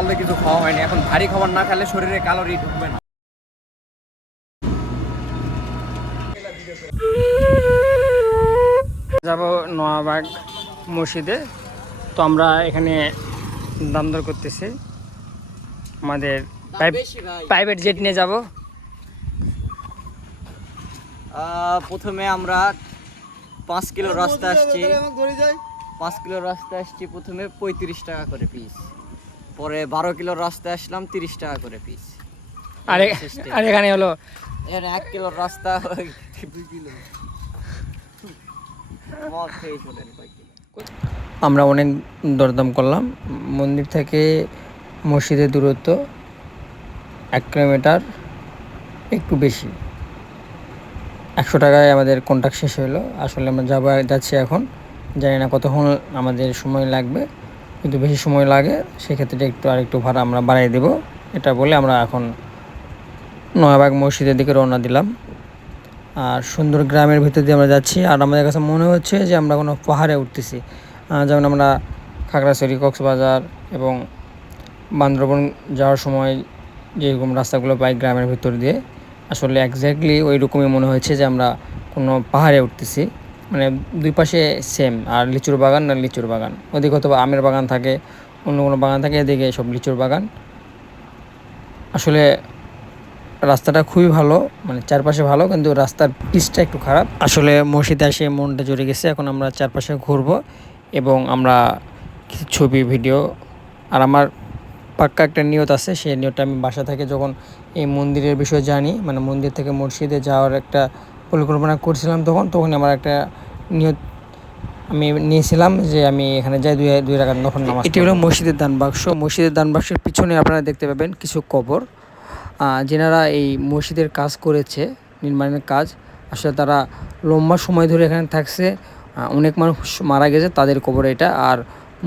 সকাল থেকে কিছু খাওয়া হয়নি। এখন ভারী খাবার না খেলে শরীরে ক্যালোরি ঢুকবে না। যাব নোয়াবাগ মসজিদে। তো আমরা এখানে দাম দর করতেছি। আমাদের প্রাইভেট জেট নিয়ে যাব। প্রথমে আমরা পাঁচ কিলো রাস্তা আসছি। পাঁচ কিলো রাস্তা আসছি প্রথমে পঁয়ত্রিশ টাকা করে পিস পরে বারো কিলোর রাস্তা আসলাম তিরিশ টাকা করে পিস আর এখানে হলো এর এক কিলোর রাস্তা দুই কিলো। আমরা অনেক দরদাম করলাম। মন্দির থেকে মসজিদের দূরত্ব এক কিলোমিটার একটু বেশি। একশো টাকায় আমাদের কন্ট্যাক্ট শেষ হলো। আসলে আমরা যাব যাচ্ছি এখন। জানি না কতক্ষণ আমাদের সময় লাগবে। কিন্তু বেশি সময় লাগে, সেক্ষেত্রে একটু আর একটু ভাড়া আমরা বাড়াই দেব। এটা বলে আমরা এখন নয়াবাগ মসজিদের দিকে রওনা দিলাম। আর সুন্দর গ্রামের ভিতর দিয়ে আমরা যাচ্ছি। আর আমাদের কাছে মনে হচ্ছে যে আমরা কোনো পাহাড়ে উঠতেছি। যেমন আমরা খাগড়াছড়ি, কক্সবাজার এবং বান্দরবন যাওয়ার সময় যেরকম রাস্তাগুলো পাই গ্রামের ভিতর দিয়ে, আসলে একজ্যাক্টলি ওই রকমই মনে হয়েছে যে আমরা কোনো পাহাড়ে উঠতেছি। মানে দুই পাশে সেম আর লিচুর বাগান না লিচুর বাগান। ওদিকে হয়তো আমের বাগান থাকে, অন্য কোনো বাগান থাকে, এদিকে সব লিচুর বাগান। আসলে রাস্তাটা খুবই ভালো মানে চারপাশে ভালো, কিন্তু রাস্তার পিচটা একটু খারাপ। আসলে মসজিদে এসে মনটা জুড়ে গেছে, এখন আমরা চারপাশে ঘুরবো এবং আমরা কিছু ছবি, ভিডিও, আর আমার পাক্কা একটা নিয়ত আছে, সেই নিয়তটা আমি বাসা থেকে যখন এই মন্দিরের বিষয়ে জানি মানে মন্দির থেকে মসজিদে যাওয়ার একটা পরিকল্পনা করছিলাম তখন তখন আমার একটা নিয়ত আমি নিয়েছিলাম যে আমি এখানে যাই, দুই দুই রাখার নফল নামাজ এটি হলো মসজিদের দান বাক্স। মসজিদের দান বাক্সের পিছনে আপনারা দেখতে পাবেন কিছু কবর। যেনারা এই মসজিদের কাজ করেছে, নির্মাণের কাজ, আসলে তারা লম্বা সময় ধরে এখানে থাকছে। অনেক মানুষ মারা গেছে, তাদের কবর এটা। আর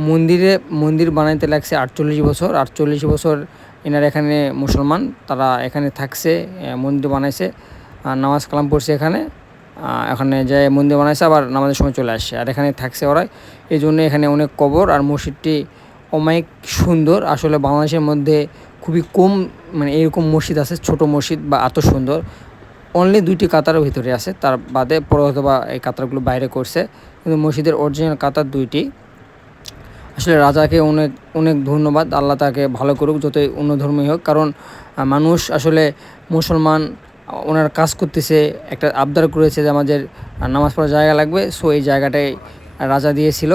মন্দিরে, মন্দির বানাইতে লাগছে আটচল্লিশ বছর। আটচল্লিশ বছর এনারা এখানে মুসলমান, তারা এখানে থাকছে মন্দির বানাইছে। আর নামাজ কালাম পড়ছে এখানে। এখানে যে মন্দির বানাইছে, আবার নামাজের সময় চলে আসছে। আর এখানে থাকছে ওরা এই জন্য এখানে অনেক কবর আর মসজিদটি অমায়িক সুন্দর। আসলে বাংলাদেশের মধ্যে খুবই কম মানে এরকম মসজিদ আছে, ছোট মসজিদ বা এত সুন্দর। অনলি দুইটি কাতারের ভিতরে আছে। তার বাদে পরে বা এই কাতারগুলো বাইরে করছে। কিন্তু মসজিদের অরিজিনাল কাতার দুইটি। আসলে রাজাকে অনেক অনেক ধন্যবাদ। আল্লাহ তাকে ভালো করুক, যতই অন্য ধর্মই হোক। কারণ মানুষ আসলে মুসলমান ওনার কাজ করতেছে একটা আবদার করেছে যে আমাদের নামাজ পড়ার জায়গা লাগবে সো এই জায়গাটাই রাজা দিয়েছিল।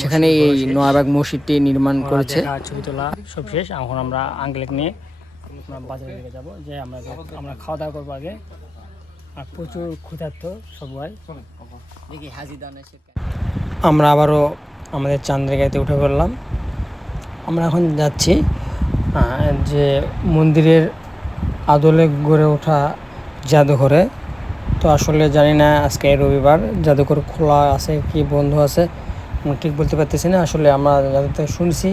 সেখানে এই নোয়াবাগ মসজিদটি নির্মাণ করেছে। ছবি তোলা সব শেষ। এখন আমরা আঙ্কেলকে নিয়ে আমরা বাজারের দিকে যাব যে আমরা আমরা খাওয়া দাওয়া করব আগে। আর প্রচুর ক্ষুধার্ত সবাই আমরা আবারও আমাদের চান্দের গাড়িতে উঠে পড়লাম। আমরা এখন যাচ্ছি যে মন্দিরের আদলে গড়ে ওঠা জাদুঘরে। তো আসলে জানি না আজকে রবিবার জাদুঘর খোলা আছে কি বন্ধ আছে ঠিক বলতে পারতেছি না। আসলে আমরা যাদের শুনছি,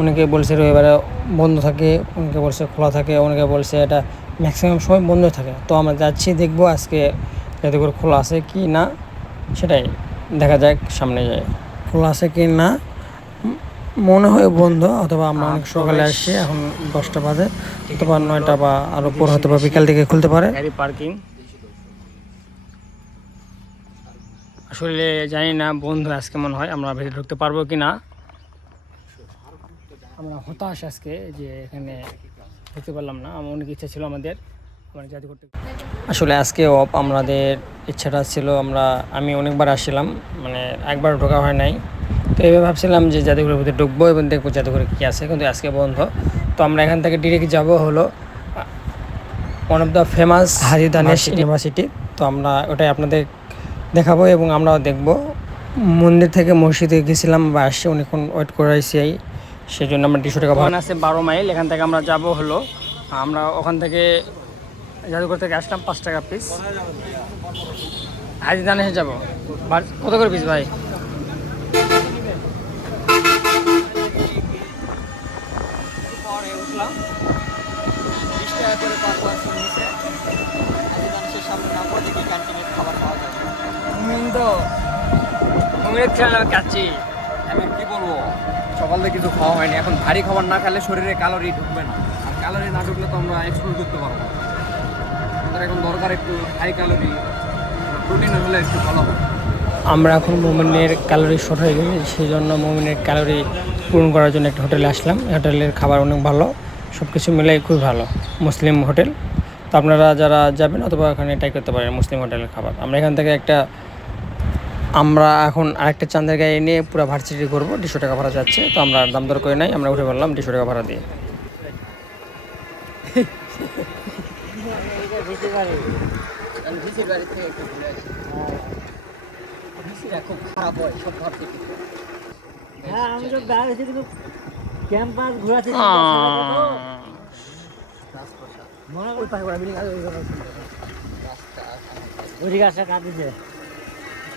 অনেকে বলছে রবিবারে বন্ধ থাকে, অনেকে বলছে খোলা থাকে, অনেকে বলছে এটা ম্যাক্সিমাম সময় বন্ধ থাকে। তো আমরা যাচ্ছি, দেখব আজকে জাদুঘর খোলা আছে কি না, সেটাই দেখা যাক সামনে যায়। খোলা আছে কি না মনে হয় বন্ধ অথবা আমরা অনেক সকালে আসছি এখন দশটা বাজে অথবা নয়টা বা আরও পর হয়তো বা বিকাল থেকে খুলতে পারে। পার্কিং। আসলে জানি না বন্ধ আজকে মনে হয় আমরা ভেতরে ঢুকতে পারব কি না আমরা হতাশ আজকে যে এখানে ঢুকতে পারলাম না আমার অনেক ইচ্ছা ছিল আমাদের করতে। আসলে আজকে অফ আমাদের ইচ্ছাটা ছিল আমরা আমি অনেকবার আসছিলাম মানে একবার ঢোকা হয় নাই। তো এইভাবে ভাবছিলাম যে জাদুঘরের ভিতরে ঢুকবো এবং দেখব জাদুঘরে কী আছে কিন্তু আজকে বন্ধ। তো আমরা এখান থেকে ডিরেক্ট যাব হলো one of the famous Haji Danesh university তো আমরা ওটাই আপনাদের দেখাবো এবং আমরাও দেখব। মন্দির থেকে মসজিদে গেছিলাম বা আসছি অনেকক্ষণ ওয়েট করাইছি সেই জন্য আমরা দুশো টাকা ভাড়া। আছে বারো মাইল এখান থেকে আমরা যাব হলো আমরা ওখান থেকে জাদুঘর থেকে আসলাম পাঁচ টাকা পিস হাজি দানেশে যাব। কত করে পিস ভাই পরে উঠলাম বিশ টাকা করে পার পার্সন নিচে হাজি দানের সামনে নামবো দেখি ক্যান্টিনের খাবার পাওয়া যাবে মিন তো উমিরের খেলা কাচ্ছি আমি কি বলব? সকাল থেকে কিছু খাওয়া হয়নি। এখন ভারী খাবার না খেলে শরীরে ক্যালোরি ঢুকবে না। আর ক্যালোরি না ঢুকলে তো আমরা এক্সপ্লোর করতে পারব আমাদের এখন দরকার একটু হাই ক্যালোরি প্রোটিন হলে একটু ভালো হবে। আমরা এখন মোমিনের ক্যালোরি শর্ট হয়ে গেছে সেই জন্য মোমিনের ক্যালোরি পূরণ করার জন্য একটা হোটেলে আসলাম। হোটেলের খাবার অনেক ভালো সব কিছু মিলাই খুবই ভালো। মুসলিম হোটেল তো আপনারা যারা যাবেন অথবা এখানে ট্রাই করতে পারেন মুসলিম হোটেলের খাবার। আমরা এখান থেকে একটা আমরা এখন আরেকটা চাঁদের গায়ে নিয়ে পুরো ভার্সিটি করব দেড়শো টাকা ভাড়া যাচ্ছে তো আমরা দাম দর করে নাই আমরা উঠে পড়লাম দেড়শো টাকা ভাড়া দিয়ে। আসি হয় ক্যাম্পাস ঘরে আছে। ওইদিকে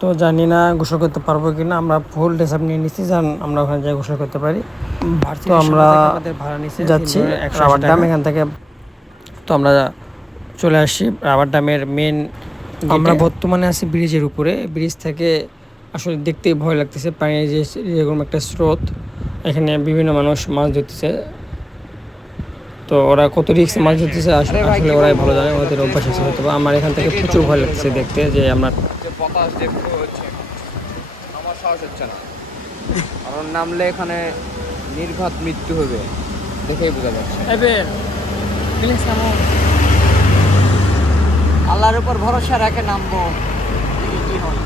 তো জানি না গোসল করতে পারব কি না আমরা ফুল ড্রেস আপ নিয়ে নিচ্ছি যান আমরা ওখানে যাই গোসল করতে পারি। তো আমরা যাচ্ছি রাবার ডাম এখান থেকে। তো আমরা চলে আসি রাবার ড্যামের মেন আমরা বর্তমানে আছি ব্রিজের উপরে। ব্রিজ থেকে আসলে দেখতেই ভয় লাগতেছে পানির যে এরকম একটা স্রোত এখানে বিভিন্ন মানুষ মাছ ধরতেছে। তো ওরা কত রিক্স মাছ ধরতেছে আসলে ওরাই ভালো জানে ওদের অভ্যাস আছে হয়তো আমার এখান থেকে প্রচুর ভয় লাগতেছে দেখতে যে আমরা বাতাস যে হচ্ছে। আমার সাহস হচ্ছে না। কারণ নামলে এখানে নির্ঘাত মৃত্যু হবে দেখেই বোঝা যাচ্ছে। আল্লাহর উপর ভরসা রাখে নামবো। কি হয়?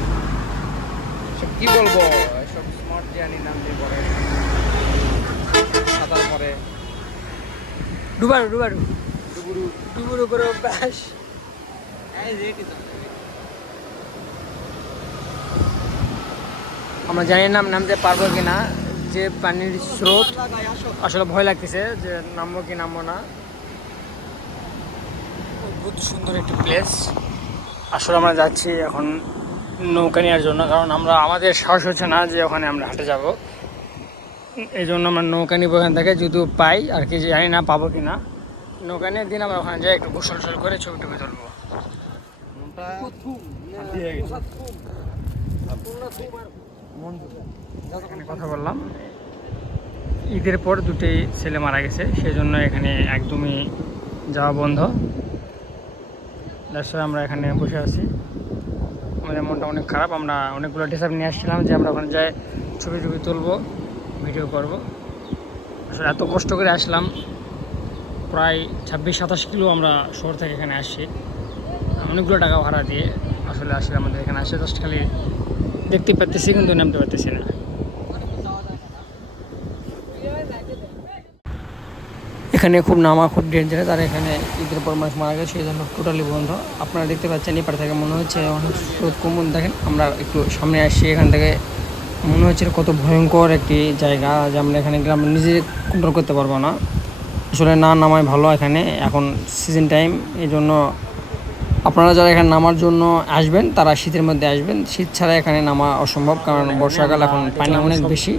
এসব কি বলব? এসব স্মার্ট জার্নি নামলে পরে সাঁতার পরে ডুবারু ডুবারু। ডুবুরু। ডুবুরু করে অভ্যাস এই রেডি তো আমরা জানি না নামতে পারব কি না যে পানির স্রোত আসলে ভয় লাগতেছে যে নামবো কি নামবো না। অদ্ভুত সুন্দর একটি প্লেস আসলে আমরা যাচ্ছি এখন নৌকা নেওয়ার জন্য কারণ আমরা আমাদের সাহস হচ্ছে না যে ওখানে আমরা হাঁটে যাব। এই জন্য আমরা নৌকা নিব ওখান থেকে যদিও পাই আর কি জানি না পাবো কি না নৌকা নিয়ে দিন আমরা ওখানে যাই একটু গোসল টোসল করে ছবি টবি তুলবো। এখানে কথা বললাম। ঈদের পর দুটি ছেলে মারা গেছে সেই জন্য এখানে একদমই যাওয়া বন্ধ। দ্যাটস আমরা এখানে বসে আছি। আমাদের মনটা অনেক খারাপ, আমরা অনেকগুলো ডিসাইড নিয়ে আসছিলাম যে আমরা ওখানে যাই ছবি টবি তুলবো ভিডিও করব। আসলে এত কষ্ট করে আসলাম। প্রায় ছাব্বিশ, সাতাশ কিলো আমরা শহর থেকে এখানে আসছি। অনেকগুলো টাকা ভাড়া দিয়ে আসলে আসলে আমাদের এখানে আসে। জাস্ট খালি দেখতে পাচ্তেছি কিন্তু নামতে পারতেছি না। এখানে খুব নামা, খুব ডেঞ্জারাস আর এখানে ঈদের পর মানুষ মারা গেছে সেই জন্য টোটালি বন্ধ। আপনারা দেখতে পাচ্ছেন এপার থেকে মনে হচ্ছে অনেক স্রোত কমন। দেখেন, আমরা একটু সামনে আসছি, এখান থেকে মনে হচ্ছে কত ভয়ঙ্কর একটি জায়গা, যে আমরা এখানে গেলে আমরা নিজে কন্ট্রোল করতে পারব না। আসলে না নামাই ভালো এখানে, এখন সিজন টাইম এই জন্য আপনারা যারা এখানে নামার জন্য আসবেন তারা শীতের মধ্যে আসবেন। শীত ছাড়া এখানে নামা অসম্ভব কারণ বর্ষাকাল এখন পানি অনেক বেশি।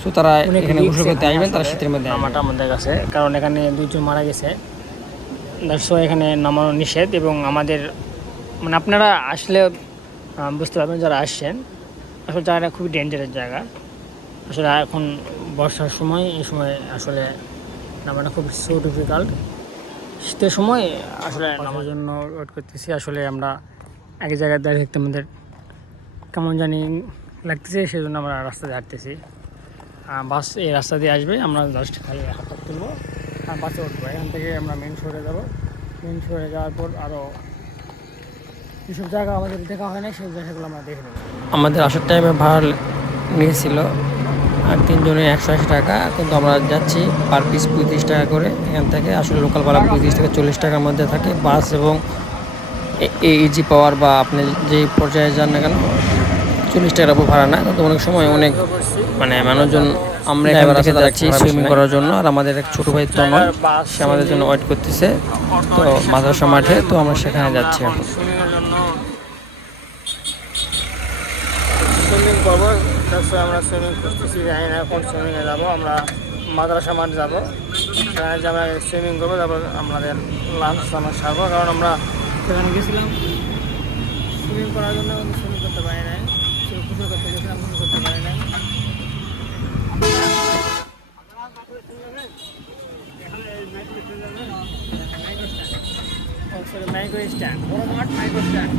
সো তারা এখানে গোসল করতে আসবেন তারা শীতের মধ্যে নামাটা আমাদের কাছে কারণ এখানে দুইজন মারা গেছে। সো এখানে নামানো নিষেধ এবং আমাদের মানে আপনারা আসলে বুঝতে পারবেন যারা আসছেন। আসলে জায়গাটা খুবই ডেঞ্জারাস জায়গা। আসলে এখন বর্ষার সময় এই সময় আসলে নামাটা খুব সো ডিফিকাল্ট শীতের সময় আসলে নামার জন্য ওয়েট করতেছি আসলে আমরা এক জায়গায় দাঁড়িয়ে থাকতে আমাদের কেমন জানি লাগতেছে সেই জন্য আমরা রাস্তা দিয়ে হাঁটতেছি বাস এই রাস্তা দিয়ে আসবে আমরা জাস্ট খালি হাত হাত তুলবো আর বাসে উঠবো। এখান থেকে আমরা মেন শহরে যাব। মেন শহরে যাওয়ার পর আরও যেসব জায়গা আমাদের দেখা হয় না সেই জায়গাগুলো আমরা দেখে নেব। আমাদের আসার টাইমে ভাড়া নিয়েছিল। আর তিনজনে একশো আশি টাকা কিন্তু আমরা যাচ্ছি পার পিস পঁয়ত্রিশ টাকা করে। এখান থেকে আসলে লোকাল ভাড়া পঁয়ত্রিশ থেকে চল্লিশ টাকার মধ্যে থাকে। বাস এবং ইজি পাওয়ার বা আপনি যে পর্যায়ে যান না কেন চল্লিশ টাকার উপর ভাড়া না। কিন্তু অনেক সময় অনেক মানে মানুষজন আমরা এখান থেকে যাচ্ছি সুইমিং করার জন্য। আর আমাদের এক ছোট ভাই তনয় সে আমাদের জন্য ওয়েট করতেছে। তো মাদ্রাসা মাঠে তো আমরা সেখানে যাচ্ছি এখন সুইমিংয়ের জন্য সুইমিং করব তারপরে আমরা সুইমিং করতেছি জানি না কোন সুইমিংয়ে যাব, আমরা মাদ্রাসা মাঠ যাব। সেখানে যে আমরা সুইমিং করব, তারপর আমাদের লাঞ্চ আমরা সারবো, কারণ আমরা সেখানে গেছিলাম। সুইমিং করার জন্য সুইমিং করতে পারি নাই। পুজো করতে গেছিলাম, পুজো করতে পারি নাই। স্ট্যান্ড বড় মাঠ মাইক্রো স্ট্যান্ড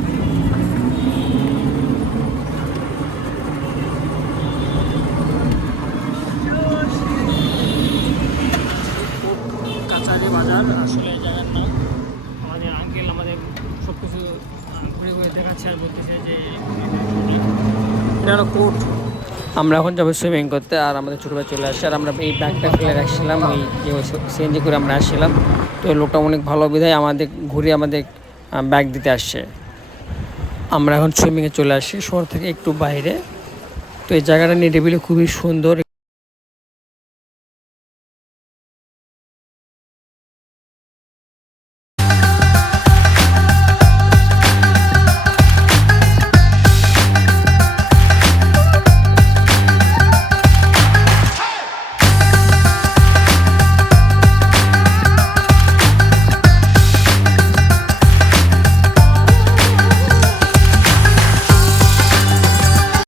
কাছারি বাজার আসলে এই জায়গার নাম আমাদের আঙ্কেল আমাদের সব কিছু ঘুরে ঘুরে দেখাচ্ছে আর বলতেছে যে আমরা এখন যাব সুইমিং করতে আর আমাদের ছোটো ভাই চলে আসছে আর আমরা এই ব্যাগটা ফেলে রাখছিলাম ওই যে সিএনজি করে আমরা আসছিলাম। তো লোকটা অনেক ভালো বিধায় আমাদের ঘুরে আমাদের ব্যাগ দিতে আসছে। আমরা এখন সুইমিংয়ে চলে আসি, শহর থেকে একটু বাইরে। তো এই জায়গাটা নিরিবিলি খুবই সুন্দর।